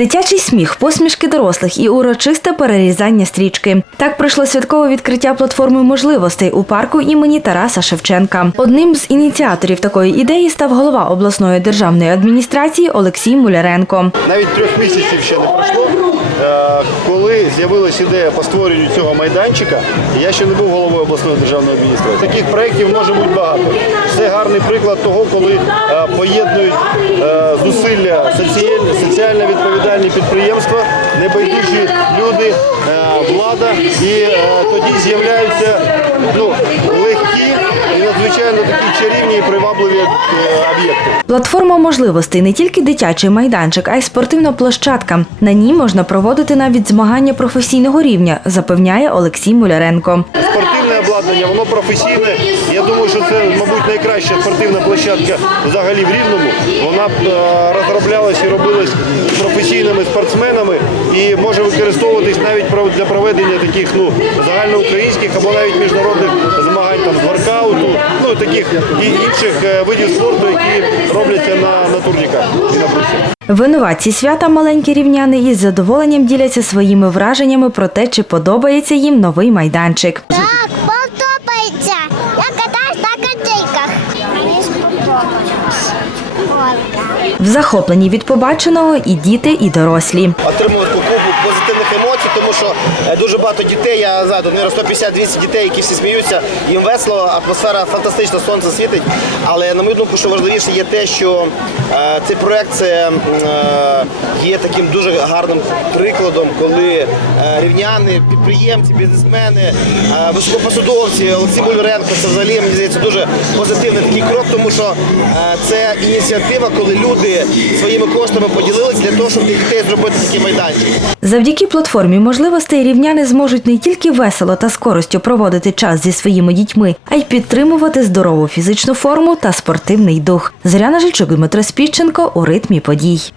Дитячий сміх, посмішки дорослих і урочисте перерізання стрічки. Так пройшло святкове відкриття платформи можливостей у парку імені Тараса Шевченка. Одним з ініціаторів такої ідеї став голова обласної державної адміністрації Олексій Муляренко. Навіть трьох місяців ще не пройшло, е, коли з'явилася ідея по створенню цього майданчика. Я ще не був головою обласної державної адміністрації. Таких проєктів може бути багато. Це гарний приклад того, коли е, поєднують е, зусилля соціаль- соціально відповідальні підприємства, небайдужі люди, е, влада, і е, тоді з'являються ну, легкі і надзвичайно такі чарівні і привабливі е, об'єкти. Платформа можливостей не тільки дитячий майданчик, а й спортивна площадка. На ній можна проводити навіть змагання професійного рівня, запевняє Олексій Муляренко. Обладнання, воно професійне. Я думаю, що це, мабуть, найкраща спортивна площадка взагалі в Рівному. Вона е, розроблялась і робилась професійними спортсменами і може використовуватись навіть про- для проведення таких ну, загальноукраїнських або навіть міжнародних змагань там, з воркауту, ну таких і інших е, видів спорту, які робляться на, на турніках і на брусі. Винуватці свята маленькі рівняни із задоволенням діляться своїми враженнями про те, чи подобається їм новий майданчик. Так, В захопленні від побаченого і діти, і дорослі. отримувати купу тому що е, дуже багато дітей, я знаю, тут, 150-200 дітей, які всі сміються, їм весело, атмосфера фантастична, сонце світить. Але на мою думку, що важливіше є те, що е, цей проект це е, є таким дуже гарним прикладом, коли рівняни, підприємці, бізнесмени, високопосадовці, Олексій Мульваренко, це взагалі мені здається дуже позитивний такий крок, тому що це ініціатива, коли люди своїми коштами поділилися для того, щоб дітей зробити такий майданчик. Завдяки платформі можливостей рівняни зможуть не тільки весело та з проводити час зі своїми дітьми, а й підтримувати здорову фізичну форму та спортивний дух. Зоряна Жильчук, Дмитро Спідченко у ритмі подій.